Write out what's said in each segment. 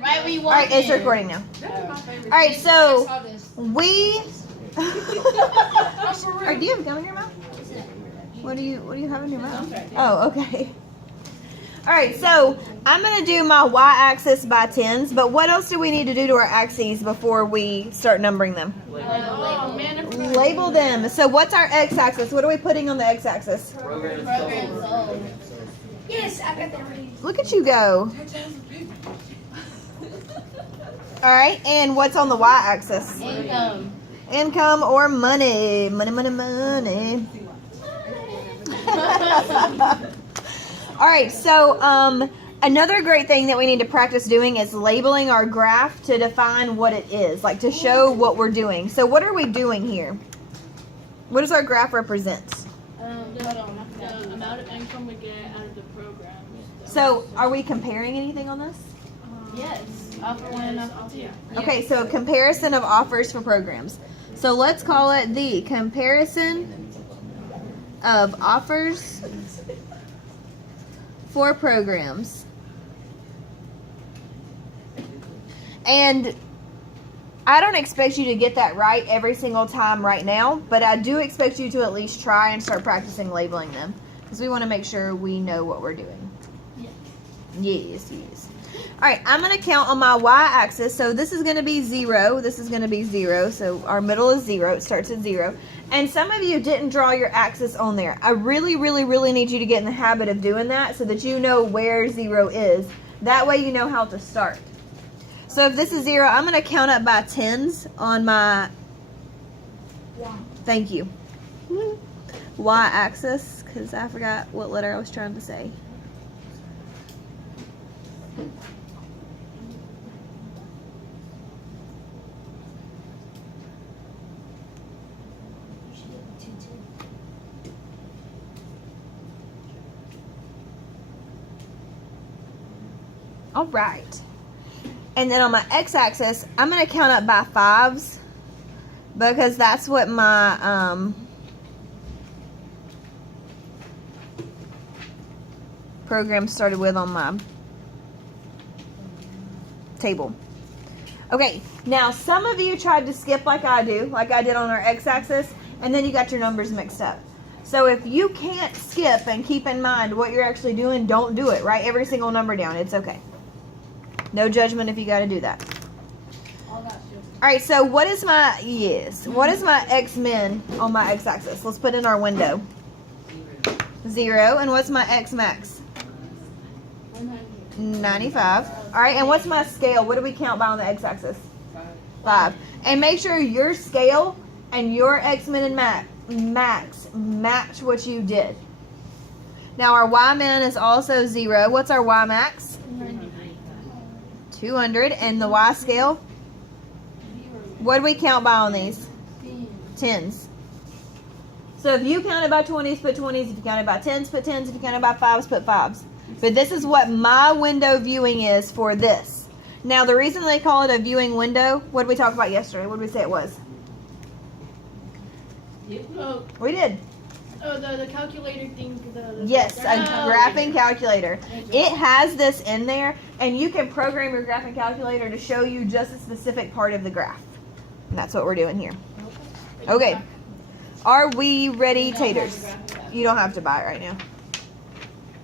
Right where you All walk right, it's in. recording now. That was my favorite. All right, so I saw this. we. For real. Do you have gum in your mouth? What do you have in your mouth? Oh, okay. All right, so I'm gonna do my y-axis by tens, but what else do we need to do to our axes before we start numbering them? Oh, man, I forgot. Label them. So what's our x-axis? What are we putting on the x-axis? Program sold. Yes, I got that right. Look at you go. All right, and what's on the y-axis? Income. Income or money. Money, money, money. All right, so another great thing that we need to practice doing is labeling our graph to define what it is, like to show what we're doing. So what are we doing here? What does our graph represent? Hold on, I forgot. The amount of income we get out of the program. So are we comparing anything on this? Yes. Offer one and offer two. Okay, so comparison of offers for programs. So let's call it the comparison of offers for programs. And I don't expect you to get that right every single time right now, but I do expect you to at least try and start practicing labeling them because we want to make sure we know what we're doing. Yes, yes. All right, I'm going to count on my y-axis. So this is going to be 0. This is going to be 0. So our middle is 0. It starts at 0. And some of you didn't draw your axis on there. I really, really, really need you to get in the habit of doing that so that you know where 0 is. That way you know how to start. So if this is 0, I'm going to count up by tens on my, thank you, y-axis, because I forgot what letter I was trying to say. All right. And then on my x-axis, I'm going to count up by fives because that's what my program started with on my table. Okay, now some of you tried to skip like I do, like I did on our x-axis, and then you got your numbers mixed up. So if you can't skip and keep in mind what you're actually doing, don't do it. Write every single number down. It's okay. No judgment if you got to do that. All right, so what is my x-min on my x-axis? Let's put in our window. 0. And what's my x-max? 95. All right, and what's my scale? What do we count by on the x-axis? 5. And make sure your scale and your x-min and max match what you did. Now our y-min is also 0. What's our y-max? 200. And the y scale? What do we count by on these? Tens. So if you counted by 20s, put 20s. If you counted by 10s, put 10s. If you counted by 5s, put 5s. But this is what my window viewing is for this. Now the reason they call it a viewing window, what did we talk about yesterday? What did we say it was? Oh, We did. the calculator thing. Yes, a graphing calculator. It has this in there, and you can program your graphing calculator to show you just a specific part of the graph. And that's what we're doing here. Okay. Are we ready, taters? You don't have to buy it right now.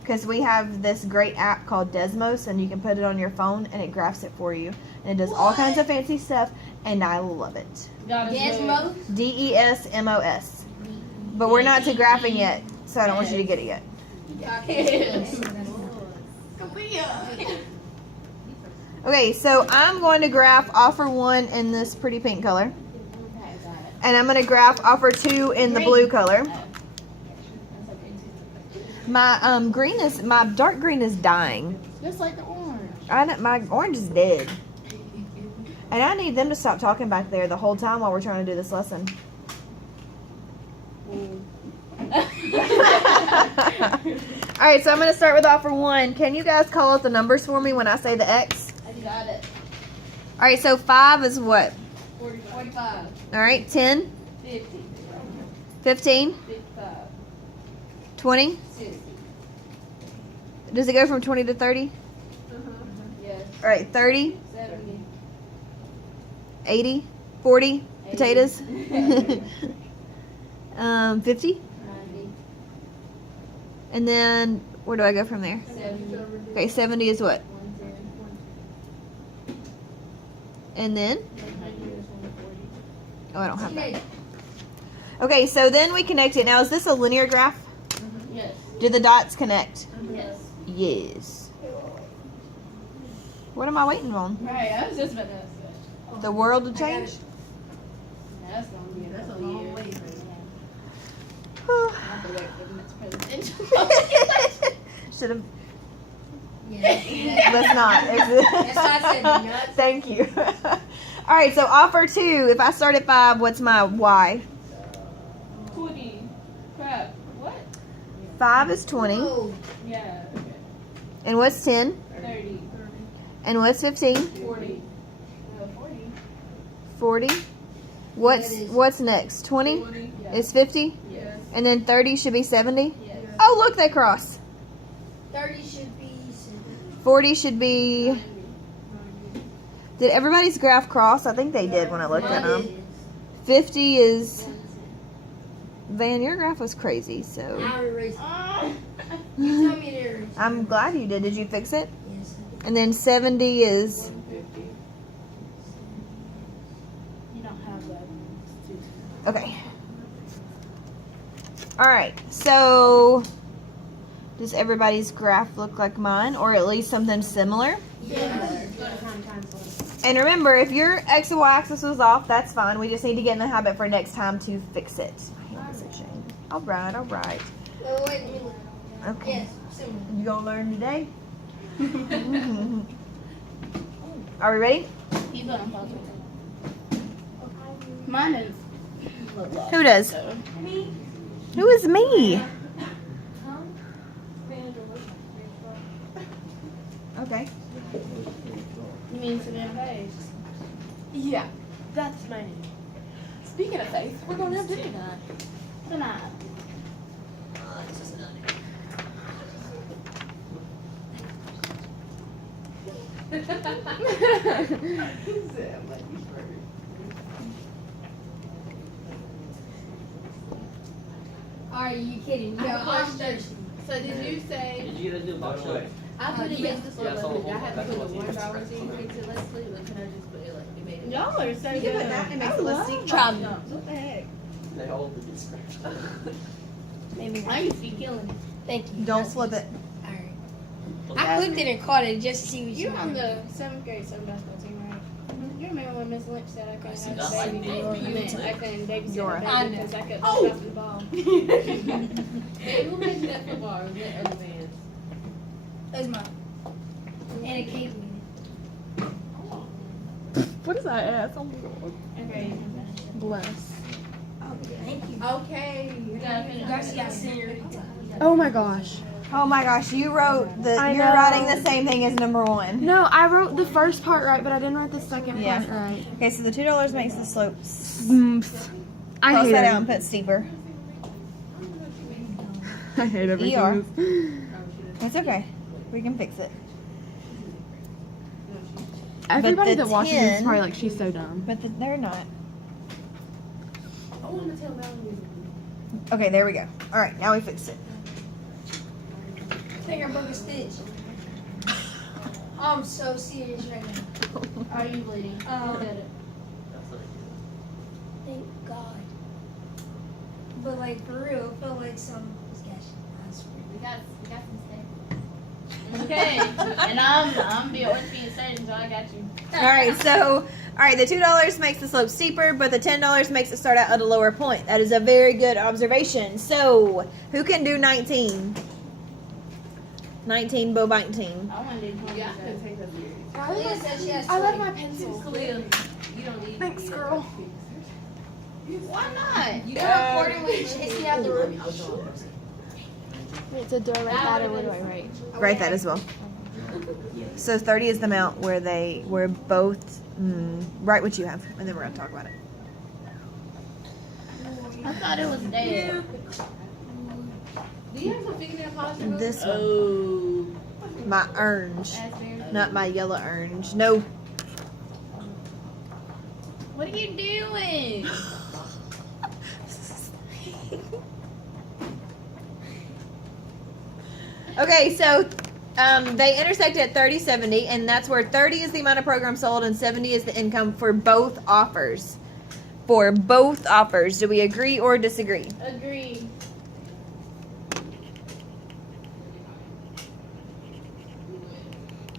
Because we have this great app called Desmos, and you can put it on your phone, and it graphs it for you. And it does all kinds of fancy stuff, and I love it. Desmos. Desmos. But we're not to graphing yet, so I don't want you to get it yet. Okay, so I'm going to graph offer 1 in this pretty pink color. And I'm going to graph offer 2 in the blue color. My my dark green is dying. Just like the orange. My orange is dead. And I need them to stop talking back there the whole time while we're trying to do this lesson. Alright, so I'm going to start with offer 1. Can you guys call out the numbers for me when I say the X? I got it. Alright, so 5 is what? 45. Alright, 10, 50. 15, 55. 20. 60. Does it go from 20 to 30? Yes. All right, 30, 70. 80, 40 potatoes. 50. 50. 90. And then where do I go from there? 70. Okay, 70 is what? 110. And then 100 is 140. oh, I don't have that. Okay, so then we connect it. Now, is this a linear graph? Yes. Do the dots connect? Yes. Yes. What am I waiting on? Right, I was just about to say. The world to I got change? it. That's gonna be That's a couple long years. way. I have to wait for the next presidential. Should have. Yeah. Let's not. That's why I said nuts. Thank you. All right, so offer 2. If I start at 5, what's my y? 20. Crap. What? 5 is 20. Whoa. Yeah. Okay. And what's 10? 30. And what's 15? 40. 40. 40. What's next? 20 Yeah. is 50? Yes. And then 30 should be 70? Yes. Oh, look, they cross. 30 should be 40 should be... Did everybody's graph cross? I think they did when I looked at them. 50 is... Van, your graph was crazy, so... Now erase it. Ah. You tell me to erase it. I'm glad you did. Did you fix it? Yes. And then 70 is... 150. You don't have that. Okay. Alright, so... Does everybody's graph look like mine? Or at least something similar? Yes. And remember, if your X and Y axis was off, that's fine. We just need to get in the habit for next time to fix it. My hand is itching. Alright, alright. Oh, wait a minute. Okay. Yes. Similar. You gonna learn today? Are we ready? You go on pause. Mine is. Who does? Who is me? Okay. You mean Savannah Page? Yeah, that's my name. Speaking of faith, we're going to have dinner tonight. Tonight. Are you kidding? I have a I'm question. thirsty. So did you say Did you guys do box show? I put it Yeah. against the Yeah, soil, so but I had to put a we'll- $1 thing into Let's Sleep, but can I just put it like it made it? y'all are so You good? put that and it makes it less secret. Try me. What the heck? They all get scratched. Maybe. I used to be killing it. Thank you. Don't flip it. Alright. I clicked it and caught it just to see what you You're on the 7th grade summer basketball team, right? You remember when Miss Lynch said I couldn't have That's a like baby me. girl, and then I couldn't babysit You're a a- baby because I couldn't Oh. stop the ball. Hey, who makes that football? Or is that other man? That's mine. And a cake with What is that ass? Oh my god. Okay, you can finish it. Bless. it. Oh, thank you. Okay. You gotta finish Darcy got it. senorita. Oh my gosh. Oh my gosh, you wrote the. I You're know. writing the same thing as number 1. No, I wrote the first part right, but I didn't write the second Yeah. part right. Okay, so the $2 makes the slope. I Cross hate that out it. and put steeper. I hate everything. ER. It's okay. We can fix it. Everybody the that watches this is 10 probably like, she's so dumb. But they're not. I want to tell Melanie. Okay, there we go. All right, now we fixed it. I think I broke a stitch. I'm so serious right now. Are you bleeding? Look at it. Thank God. But like for real, it felt like some sketch. I swear. We got some steak. Okay, and I'm the orange being surgeon, so I got you. All right, so the $2 makes the slope steeper, but the $10 makes it start out at a lower point. That is a very good observation. So, who can do 19? 19, Bo 19. I want to do 20. Yeah, I can take that serious. Leah said she has I love 20. my pencil. Khalil, you don't need Thanks, girl. Why not? You are recording when you chase me out the room. Wait, so do I write that or what do I write? Write that as well. So 30 is the amount where they were both. Write what you have, and then we're gonna talk about it. I thought it was dead. Do you have some fingernail polish? This one, Oh. my orange. That's very Not my yellow orange. No. What are you doing? Okay, so they intersect at 30.70, and that's where 30 is the amount of programs sold and 70 is the income for both offers. For both offers. Do we agree or disagree? Agree.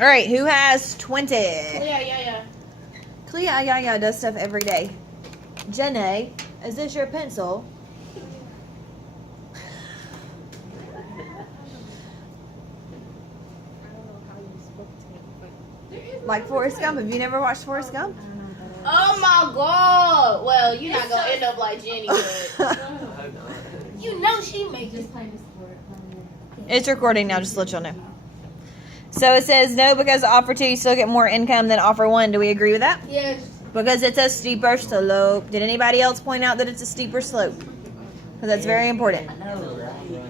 All right, who has 20? Yeah. Clea Ayaya does stuff every day. Jenny, is this your pencil? Like Forrest Gump. Have you never watched Forrest Gump? Oh my god. Well, you're not gonna end up like Jenny, but I hope not. you know she makes Just playing this sport. It's recording now, just to let y'all know. So it says no because offer 2 you still get more income than offer 1. Do we agree with that? Yes. Because it's a steeper slope. Did anybody else point out that it's a steeper slope? Because that's very important. I know, right?